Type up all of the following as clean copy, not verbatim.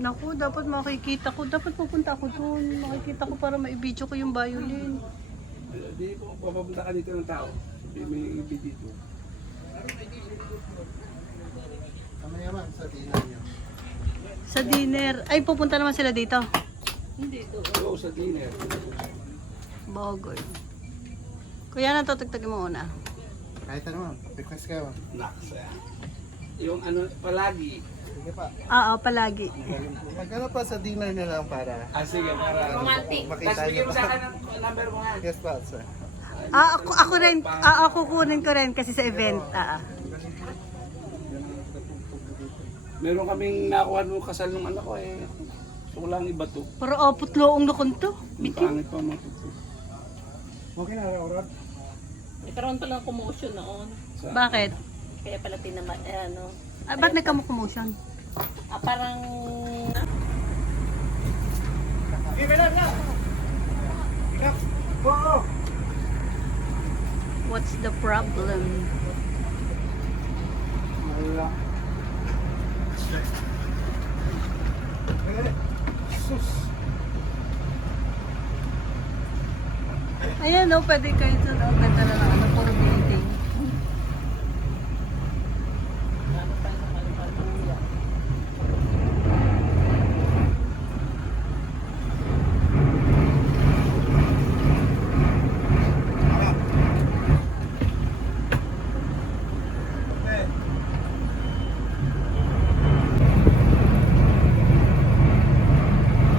Naku, dapat makikita ko. Dapat pupunta ako doon. Makikita ko para ma-video ko yung violin. Hindi po, papapunta ka dito ng tao. May ibig dito. Kamaya man sa dinner niyo. Sa dinner. Ay, pupunta naman sila dito. Oo, sa dinner. Bagoy. Kuya, natutugtugin mo una. Kahit ano, request kayo. Naks. Yung ano, palagi. Sige pa. Oo, palagi. Magkano pa sa dinner niyo lang para Sige, para Romantic. makita Tapos niyo bigyan mo sa pa. akin ng number mo nga. Yes pa, sir. Ako rin. Ako kunin ko rin kasi sa event. Meron kaming nakuha nung kasal ng anak ko eh. Gusto ko lang iba to. Pero putloong na kunto. Ang pangit pa mga puto. Okay na, Rod. Nagkaroon pa lang commotion noon. Bakit? Kaya pala tinama, ano. Ba't nagka-commotion? Parang... What's the problem? Wala. Sus. Ayan, no, pwede kayo sa loob. Ganda na lang. Ano, puro building.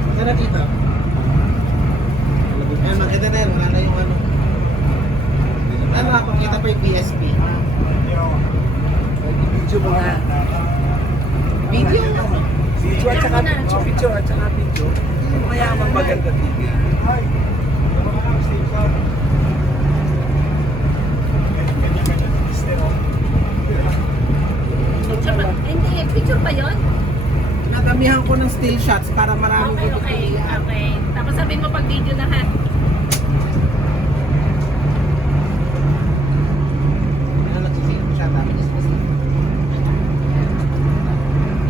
Magkano dito? Ayan, maganda na yan. Wala na yung ano. Ano, pakita pa yung PSP. Video mo nga. Video? Video at saka video. Mayaman maganda TV. Picture ba? Hindi, picture ba yun? Natamihan ko ng still shots para marami Okay. Tapos sabihin mo pag video na ha. Ano nagsisingin siya? Dami na sila.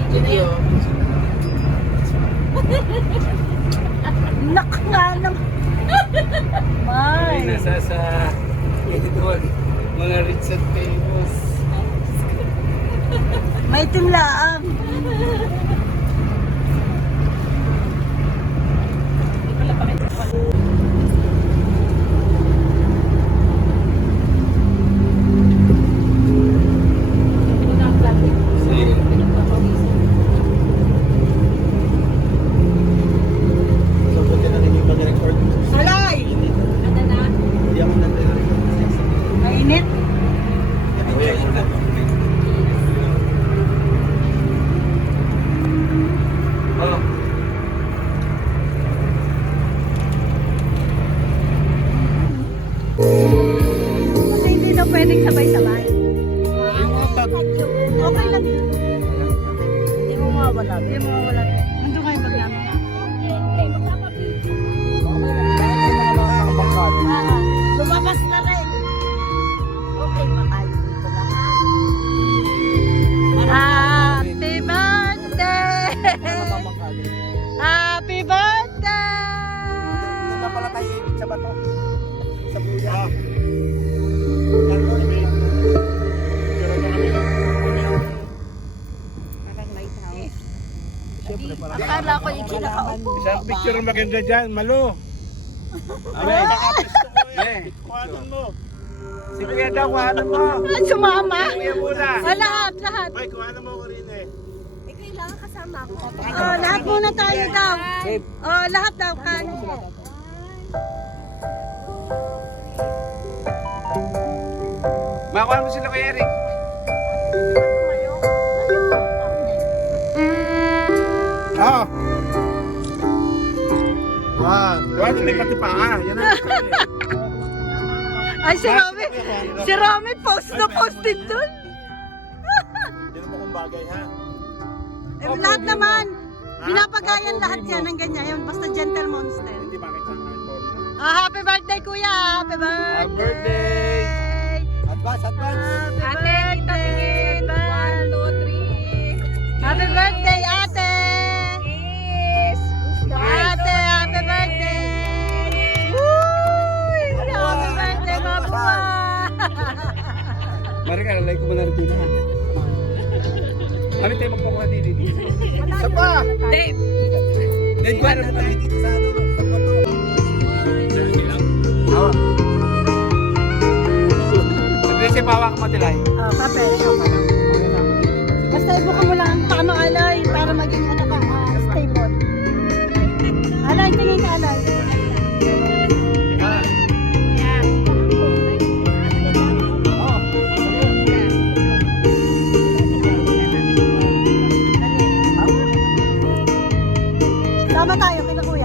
Video. Nak nga lang. Ay, May. nasa sa doon. Mga rich and famous. May timlaang. Hindi pala pakita pa. Sige. So, buti na rin yung mag-record. Salay! Ano na? Hindi ako nag-record. Mainit. Oh. Kasi hindi na pwedeng sabay-sabay. Okay lang. Hindi mo mawawala. Hindi mo mawawala. Nandun kayo maglaman. Lumabas na rin. Okay ba kayo dito lahat? Happy birthday! Happy birthday! Doon na pala tayo ibig sa bato. Sa buya. Akala ko yung kinakaupo. Isang picture ang maganda dyan, Malo. Kuhanan mo. Si Kuya daw, kuhanan mo. Sumama. Kuya muna. Lahat, lahat. Ay, kuhanan mo ko rin eh. Kailangan kasama ako. Lahat muna tayo daw. Lahat daw. Makuha mo sila kay Eric. Ah, One. kuhanan mo pati paa. Yan ang Ay, si Romy post na post din dun. Yan mo kung bagay ha. Lahat naman. Pinapagayan lahat yan ng ganyan. Yung basta gentle monster. Hindi bakit ang inform. Happy birthday, kuya. Happy birthday. Happy birthday. Advance, advance. Happy birthday. 1, 2, 3. Happy birthday, ate. Mari ka, lalay ko muna rin dito ha. Ano tayo magpakuha dito? Isa pa! Dave! Dahil ko ano na kami. Dito sa ano, sa bato. Hawak. Sabi si Pawak Matilay. Kapit. Basta ibuka mo lang ang paa mo, Alay, para maging ano ka, stable. Alay, tingin ka, Alay. Sama tayo, kina kuya.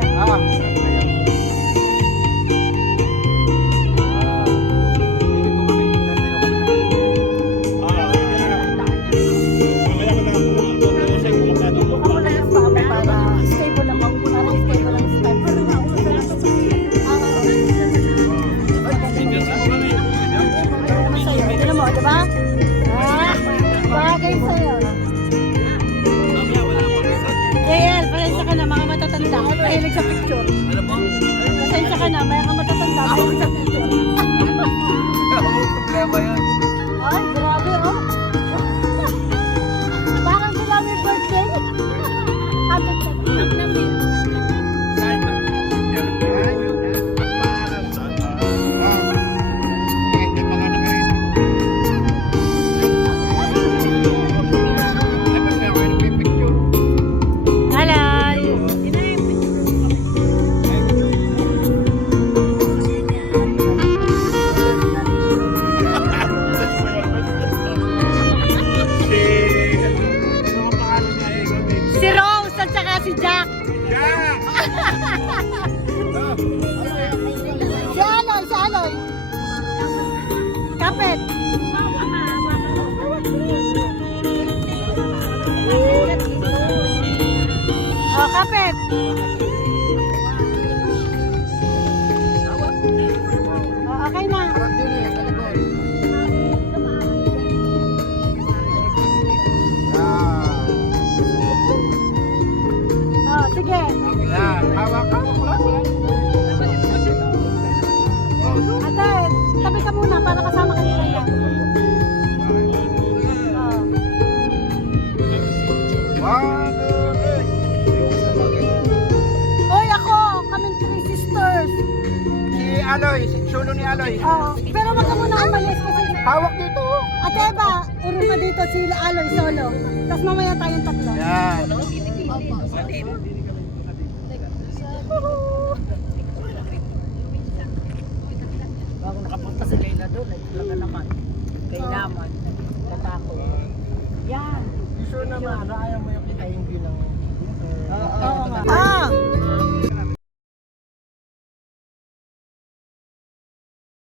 Ibuka mo lang ang paa mo para stable lang ang para stable ang step. Ano sa'yo? Tignan mo, diba? Bagay sa'yo. JL, pasensya ka na, mga matatanda. Mahilig sa picture. Pasensya ka na, mga matatanda. Mahilig sa picture. Problema yan. Ay, grabe, oh. Parang sila may birthday. Happy birthday. Alay. Si Rose at saka si Jack. Si Aloy, si Aloy. Kapit. Oh, kapit. Oh, okay na. Harap yun eh, sa likod. Oh, sige. Yan, hawak ka. Ate, tabi ka muna para kasama ka nila yan. Oh. One, two, three. Oy, ako, kaming three sisters. Si Aloy, si Sulo ni Aloy. Oo. Pero wag ka muna umalis kasi Hawak dito. Ate Eva, urong ka dito si Aloy solo. Tapos mamaya tayong tatlo. Yan. Bago nakapunta si Leila doon, ay talaga naman. Kay naman, katakot. Yan. Sure naman, ayaw mo yung kita yung view ng... Oo.